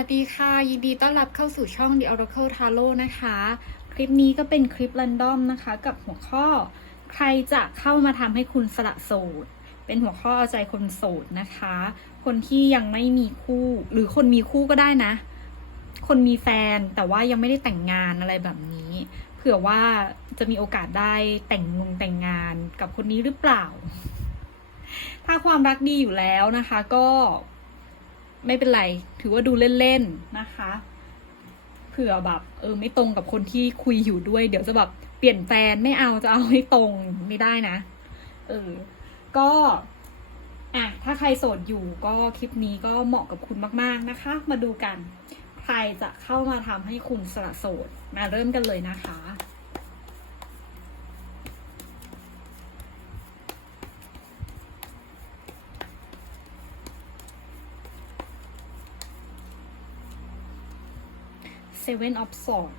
วัสดีค่ะ ยินดีต้อนรับเข้าสู่ช่อง The Oracle Tarot นะคะ คลิปนี้ก็เป็นคลิป r รนดอมนะคะ กับหัวข้อ ใครจะเข้ามาทำให้คุณสละโสด เป็นหัวข้อเอาใจคนโสดนะคะ คนที่ยังไม่มีคู่ หรือคนมีคู่ก็ได้นะ คนมีแฟนแต่ว่ายังไม่ได้แต่งงานอะไรแบบนี้ เผื่อว่าจะมีโอกาสได้แต่งงงแต่งงานกับคนนี้หรือเปล่า ถ้าความรักดีอยู่แล้วนะคะ ก็ ไม่เป็นไร ถือว่าดูเล่นๆนะคะ เผื่อแบบเออไม่ตรงกับคนที่คุยอยู่ด้วย เดี๋ยวจะแบบเปลี่ยนแฟนไม่เอาจะเอาให้ตรงไม่ได้นะ เออ ก็อะถ้าใครโสดอยู่ก็คลิปนี้ก็เหมาะกับคุณมากๆนะคะ มาดูกัน ใครจะเข้ามาทำให้คุณสละโสด มาเริ่มกันเลยนะคะ Seven of Swords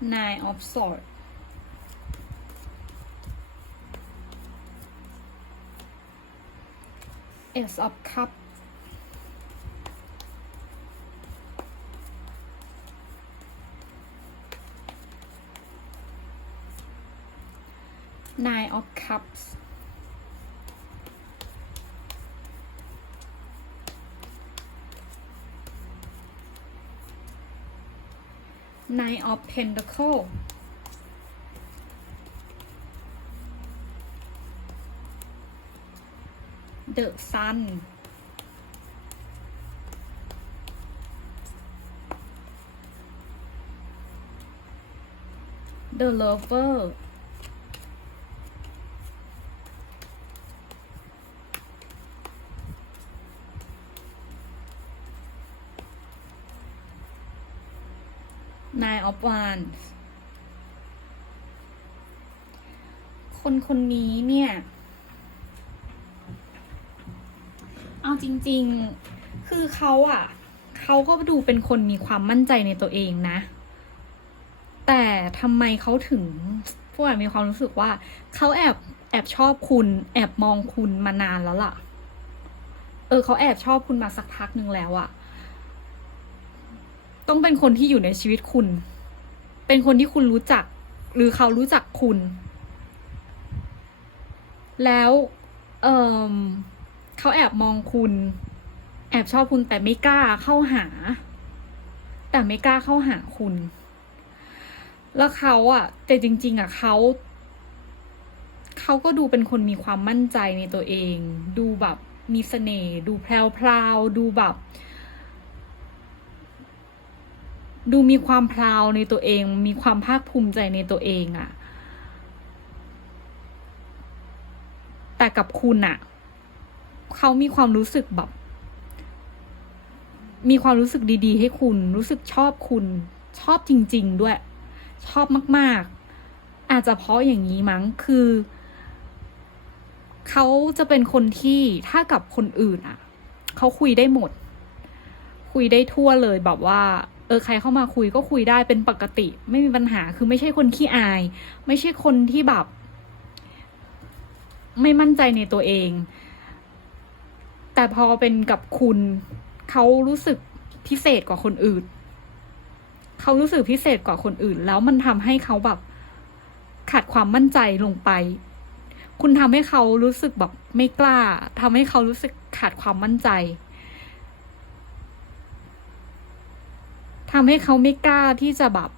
Nine of Swords Ace of Cups Nine of Cups Nine of Pentacle The Sun The Lover Nine of Wands คนคนนี้เนี่ย เอาจริง ๆ คือเขาอะเขาก็ดูเป็นคนมีความมั่นใจในตัวเองนะ แต่ทำไมเขาถึงพวกเรามีความรู้สึกว่า เขาแอบแอบชอบคุณ แอบมองคุณมานานแล้วล่ะ เออเขาแอบชอบคุณมาสักพักหนึ่งแล้วอะต้องเป็นคนที่อยู่ในชีวิตคุณ เป็นคนที่คุณรู้จัก หรือเขารู้จักคุณ แล้วเออเขาแอบมองคุณ แอบชอบคุณแต่ไม่กล้าเข้าหา แต่ไม่กล้าเข้าหาคุณ แล้วเขาอะแต่จริง ๆอะเขาเขาก็ดูเป็นคนมีความมั่นใจในตัวเอง ดูแบบมีเสน่ห์ดูแพรวๆดูแบบ ดูมีความพราวในตัวเอง มีความภาคภูมิใจในตัวเองอะแต่กับคุณอะเขามีความรู้สึกแบบ มีความรู้สึกดี ๆ ให้คุณ รู้สึกชอบคุณ ชอบจริง ๆ ด้วย ชอบมาก ๆ อาจจะเพราะอย่างนี้มั้ง คือ เขาจะเป็นคนที่ถ้ากับคนอื่นอะเขาคุยได้หมด คุยได้ทั่วเลยแบบว่า เออใครเข้ามาคุยก็คุยได้เป็นปกติ ไม่มีปัญหาคือไม่ใช่คนขี้อาย ไม่ใช่คนที่แบบ ไม่มั่นใจในตัวเอง แต่พอเป็นกับคุณเขารู้สึกพิเศษกว่าคนอื่นเขารู้สึกพิเศษกว่าคนอื่น แล้วมันทำให้เขาแบบ ขาดความมั่นใจลงไป คุณทำให้เขารู้สึกแบบไม่กล้าทำให้เขารู้สึกขาดความมั่นใจ ทำให้เขาไม่กล้าที่จะแบบ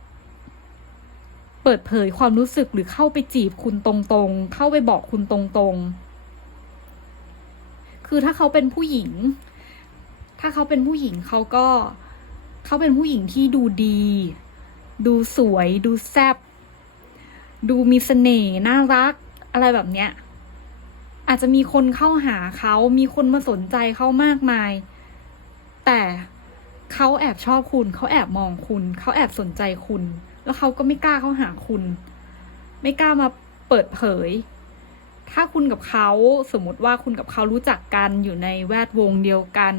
เปิดเผยความรู้สึกหรือเข้าไปจีบคุณตรงๆ เข้าไปบอกคุณตรงๆ คือถ้าเขาเป็นผู้หญิง ถ้าเขาเป็นผู้หญิงเขาก็เขาเป็นผู้หญิงที่ดูดี ดูสวย ดูแซ่บดูมีเสน่ห์น่ารัก อะไรแบบเนี้ย อาจจะมีคนเข้าหาเขา มีคนมาสนใจเขามากมาย แต่ เขาแอบชอบคุณ เขาแอบมองคุณ เขาแอบสนใจคุณ แล้วเขาก็ไม่กล้าเข้าหาคุณ ไม่กล้ามาเปิดเผย ถ้าคุณกับเขาสมมติว่าคุณกับเขารู้จักกันอยู่ในแวดวงเดียวกัน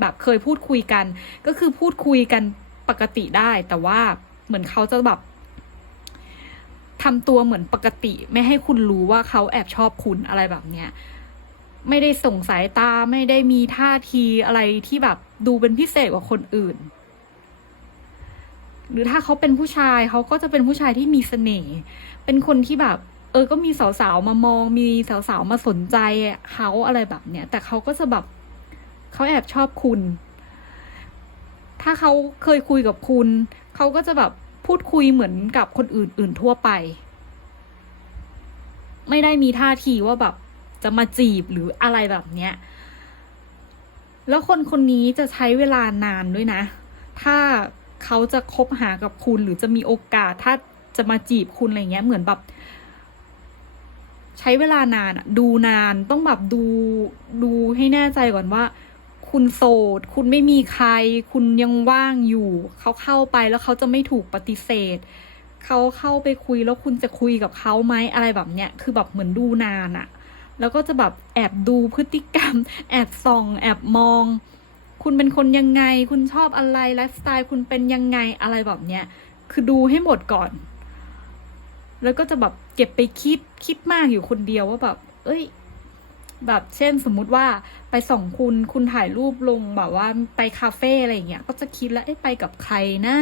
แบบเคยพูดคุยกัน ก็คือพูดคุยกันปกติได้ แต่ว่าเหมือนเขาจะแบบทำตัวเหมือนปกติ ไม่ให้คุณรู้ว่าเขาแอบชอบคุณอะไรแบบเนี้ย ไม่ได้ส่งสายตาไม่ได้มีท่าทีอะไรที่แบบดูเป็นพิเศษกว่าคนอื่น หรือถ้าเขาเป็นผู้ชายเขาก็จะเป็นผู้ชายที่มีเสน่ห์เป็นคนที่แบบ เออก็มีสาวๆมามอง มีสาวๆมาสนใจเขาอะไรแบบเนี้ยแต่เขาก็จะแบบเขาแอบชอบคุณ ถ้าเขาเคยคุยกับคุณเขาก็จะแบบพูดคุยเหมือนกับคนอื่น ๆ ทั่วไป ไม่ได้มีท่าทีว่าแบบ จะมาจีบหรืออะไรแบบเนี้ย แล้วคนคนนี้จะใช้เวลานานด้วยนะ ถ้าเขาจะคบหากับคุณหรือจะมีโอกาสถ้าจะมาจีบคุณอะไรเงี้ยเหมือนแบบ ใช้เวลานานดูนานต้องแบบดูดูให้แน่ใจก่อนว่า คุณโสด คุณไม่มีใคร คุณยังว่างอยู่เขาเข้าไปแล้วเขาจะไม่ถูกปฏิเสธเขาเข้าไปคุยแล้วคุณจะคุยกับเขาไหมอะไรแบบเนี้ยคือแบบเหมือนดูนานอะ แล้วก็จะแบบแอบดูพฤติกรรม แอบส่อง แอบมอง คุณเป็นคนยังไง คุณชอบอะไรไลฟ์สไตล์คุณเป็นยังไงอะไรแบบเนี้ยคือดูให้หมดก่อน แล้วก็จะแบบเก็บไปคิดคิดมากอยู่คนเดียวว่าแบบ เอ้ย แบบเช่นสมมุติว่าไปส่องคุณคุณถ่ายรูปลงแบบว่าไปคาเฟ่อะไรอย่างเงี้ยก็จะคิดแล้วเอ๊ะไปกับใครนะ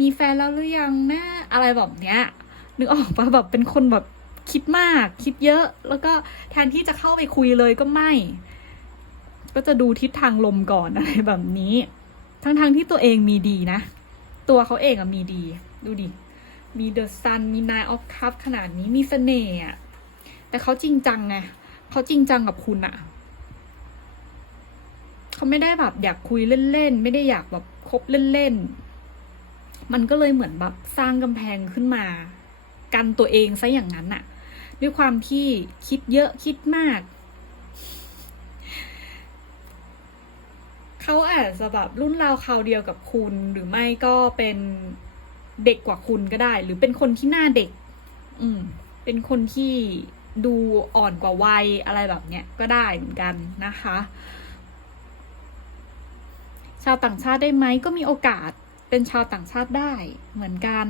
มีแฟนแล้วหรือยังนะอะไรแบบเนี้ยนึกออกปะแบบเป็นคนแบบ คิดมากคิดเยอะ แล้วก็แทนที่จะเข้าไปคุยเลยก็ไม่ ก็จะดูทิศทางลมก่อนอะไรแบบนี้ ทั้งๆที่ตัวเองมีดีนะ ตัวเขาเองอะมีดี ดูดิ มีเดอะซันมีนายออฟคัพขนาดนี้มีเสน่ห์อะแต่เขาจริงจังไงเขาจริงจังกับคุณอะเขาไม่ได้แบบอยากคุยเล่นๆ ไม่ได้อยากแบบคบเล่นๆ มันก็เลยเหมือนแบบสร้างกำแพงขึ้นมา กันตัวเองซะอย่างนั้นอะ ด้วยความที่คิดเยอะคิดมาก เขาอาจจะแบบรุ่นราวคราวเดียวกับคุณ หรือไม่ก็เป็นเด็กกว่าคุณก็ได้ หรือเป็นคนที่หน้าเด็ก อืม เป็นคนที่ดูอ่อนกว่าวัยอะไรแบบเนี้ยก็ได้เหมือนกันนะคะ ชาวต่างชาติได้ไหมก็มีโอกาสเป็นชาวต่างชาติได้เหมือนกัน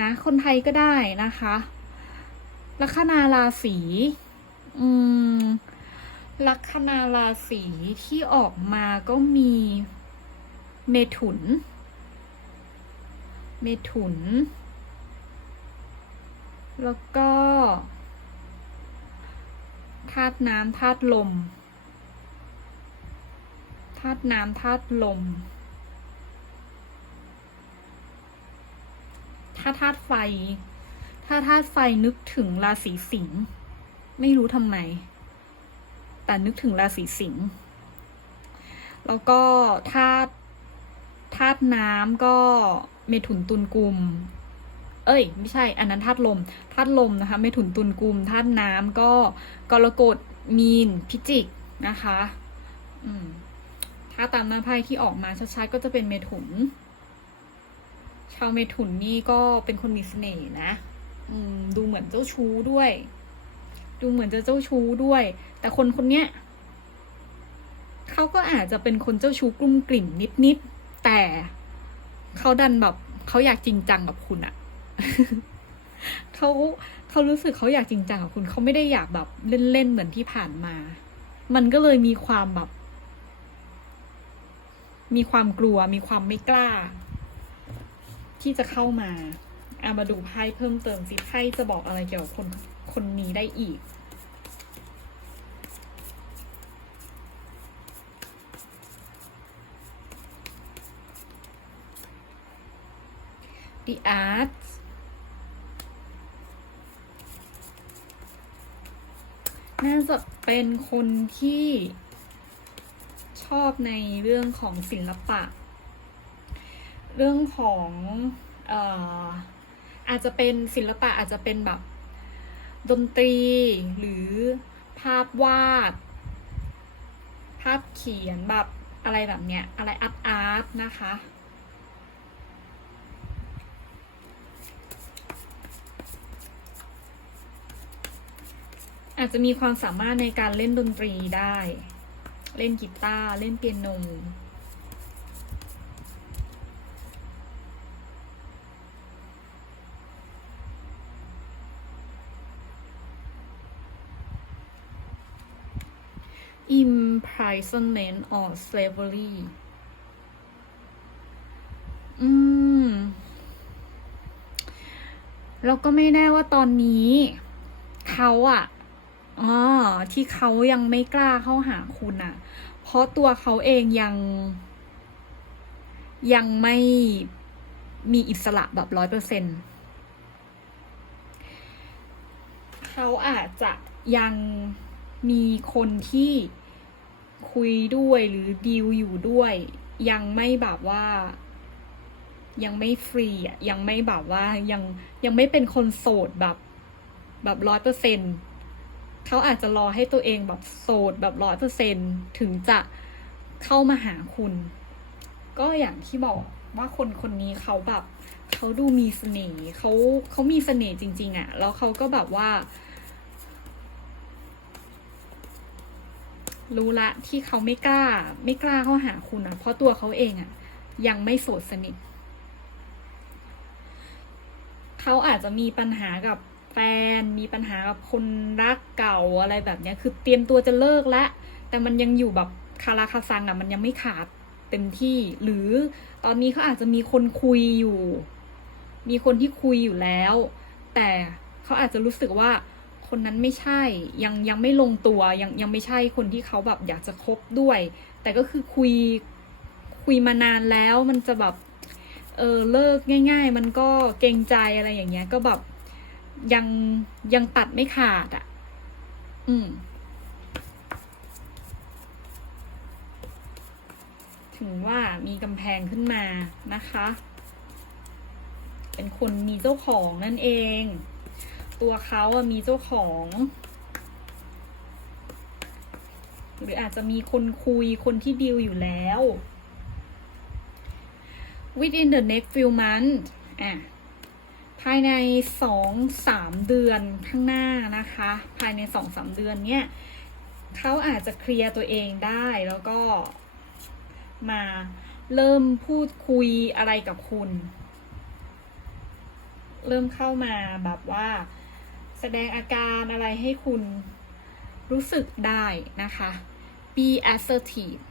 นะ คนไทยก็ได้นะคะ ลัคนาราศีอืมลัคนาราศีที่ออกมาก็มีเมถุน เมถุน แล้วก็ธาตุน้ำธาตุลมธาตุน้ำธาตุลมถ้าธาตุไฟ ถ้าธาตุไฟนึกถึงราศีสิงห์ไม่รู้ทำไม แต่นึกถึงราศีสิงห์แล้วก็ธาตุธาตุน้ำก็เมถุนตุลกุม เอ้ย ไม่ใช่ อันนั้นธาตุลมธาตุลมนะคะเมถุนตุลกุมธาตุน้ำก็กรกฎมีนพิจิกนะคะถ้าตามหน้าไพ่ที่ออกมาชัดๆก็จะเป็นเมถุน ชาวเมถุนนี่ก็เป็นคนมีเสน่ห์นะ อืมดูเหมือนเจ้าชู้ด้วย ดูเหมือนจะเจ้าชู้ด้วย แต่คนคนเนี้ยเขาก็อาจจะเป็นคนเจ้าชู้กลุ่มกลิ่มนิดๆแต่เขาดันแบบเขาอยากจริงจังกับคุณอะเขาเขารู้สึกเขาอยากจริงจังกับคุณเขาไม่ได้อยากแบบเล่นๆเหมือนที่ผ่านมา มันก็เลยมีความแบบ มีความกลัว มีความไม่กล้า ที่จะเข้ามา อามาดูไพ่เพิ่มเติมสิไพ่จะบอกอะไรเกี่ยวกับคนคนนี้ได้อีก The Arts น่าจะเป็นคนที่ชอบในเรื่องของศิลปะ เรื่องของ เอ่อ อาจจะเป็นศิลปะอาจจะเป็นแบบดนตรีหรือภาพวาด ภาพเขียนแบบอะไรแบบเนี้ยอะไรอาร์ตอาร์ตนะคะ อาจจะมีความสามารถในการเล่นดนตรีได้ เล่นกีตาร์เล่นเปียโน อ imprisonment or slavery อืม แล้วก็ไม่แน่ว่าตอนนี้เขาอะอ๋อที่เขายังไม่กล้าเข้าหาคุณอะเพราะตัวเขาเองยัง ยังไม่มีอิสระแบบร้อยเปอร์เซ็นเขาอาจจะยังมีคนที่ คุยด้วยหรือดีลอยู่ด้วย ยังไม่แบบว่า ยังไม่ฟรีอะยังไม่แบบว่ายังยังไม่เป็นคนโสดแบบ แบบร้อยเปอร์เซ็นเขาอาจจะรอให้ตัวเองแบบโสดแบบร้อยเปอร์เซ็นถึงจะเข้ามาหาคุณ ก็อย่างที่บอกว่าคนคนนี้เขาแบบเขาดูมีเสน่ห์เขาเขามีเสน่ห์จริง ๆอะ่ะ แล้วเขาก็แบบว่า รู้ละที่เขาไม่กล้า ไม่กล้าเข้าหาคุณอะ เพราะตัวเขาเองอะ ยังไม่โสดสนิทเขาอาจจะมีปัญหากับแฟน มีปัญหากับคนรักเก่าอะไรแบบเนี้ย คือเตรียมตัวจะเลิกแล้วแต่มันยังอยู่แบบคาราคาซังอะ มันยังไม่ขาดเต็มที่ หรือตอนนี้เขาอาจจะมีคนคุยอยู่ มีคนที่คุยอยู่แล้ว แต่เขาอาจจะรู้สึกว่า คนนั้นไม่ใช่ ยังยังไม่ลงตัวยังยังไม่ใช่คนที่เขาแบบอยากจะคบด้วย แต่ก็คือคุยคุยมานานแล้วมันจะแบบเออเลิกง่าย ๆ มันก็เกรงใจอะไรอย่างเงี้ย ก็แบบยังยังตัดไม่ขาดอะ่ะ อืม ถึงว่ามีกำแพงขึ้นมานะคะ เป็นคนมีเจ้าของนั่นเอง ตัวเขาอะมีเจ้าของ หรืออาจจะมีคนคุยคนที่ดีลอยู่แล้ว within the next few months อะภายในสองสามเดือนข้างหน้านะคะ ภายในสองสามเดือนเนี้ยเขาอาจจะเคลียร์ตัวเองได้แล้วก็มาเริ่มพูดคุยอะไรกับคุณ เริ่มเข้ามาแบบว่า แสดงอาการอะไรให้คุณรู้สึกได้นะคะ be assertive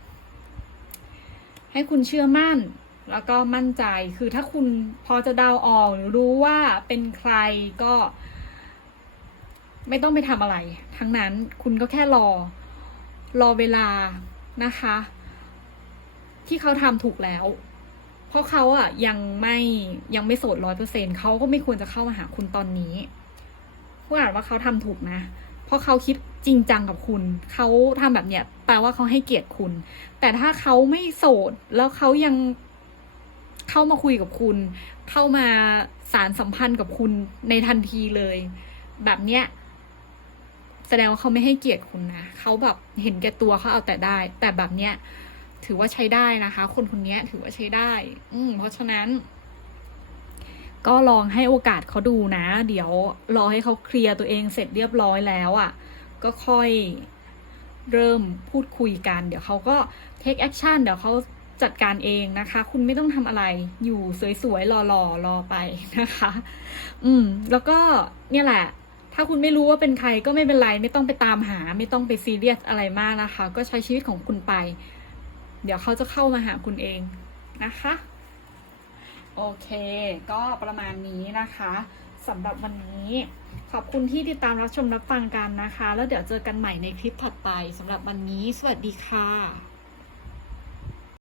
ให้คุณเชื่อมั่นแล้วก็มั่นใจ คือถ้าคุณพอจะเดาออกหรือรู้ว่าเป็นใครก็ ไม่ต้องไปทำอะไร ทั้งนั้นคุณก็แค่รอ รอเวลานะคะ ที่เขาทำถูกแล้ว เพราะเขาอะยังไม่ยังไม่โสดร้อยเปอร์เซ็นเขาก็ไม่ควรจะเข้ามาหาคุณตอนนี้ ผู้อ่านว่าเขาทำถูกนะ เพราะเขาคิดจริงจังกับคุณ เขาทำแบบเนี้ยแปลว่าเขาให้เกียรติคุณ แต่ถ้าเขาไม่โสดแล้วเขายังเข้ามาคุยกับคุณ เข้ามาสารสัมพันธ์กับคุณในทันทีเลย แบบเนี้ยแสดงว่าเขาไม่ให้เกียรติคุณนะเขาแบบเห็นแก่ตัวเขาเอาแต่ได้ แต่แบบเนี้ยถือว่าใช้ได้นะคะ คนคนนี้ถือว่าใช้ได้ อืมเพราะฉะนั้น ก็ลองให้โอกาสเขาดูนะ เดี๋ยวรอให้เขาเคลียร์ตัวเองเสร็จเรียบร้อยแล้วอะ่ะ ก็ค่อยเริ่มพูดคุยกัน เดี๋ยวเขาก็ take action เดี๋ยวเขาจัดการเองนะคะ คุณไม่ต้องทำอะไร อยู่สวยๆหล่อๆรอไปนะคะ อืม แล้วก็เนี่ยแหละ ถ้าคุณไม่รู้ว่าเป็นใครก็ไม่เป็นไร ไม่ต้องไปตามหา ไม่ต้องไปซีเรียสอะไรมากนะคะ ก็ใช้ชีวิตของคุณไป เดี๋ยวเขาจะเข้ามาหาคุณเองนะคะ โอเค ก็ประมาณนี้นะคะสำหรับวันนี้ ขอบคุณที่ติดตามรับชมรับฟังกันนะคะ แล้วเดี๋ยวเจอกันใหม่ในคลิปถัดไปสำหรับวันนี้ สวัสดีค่ะ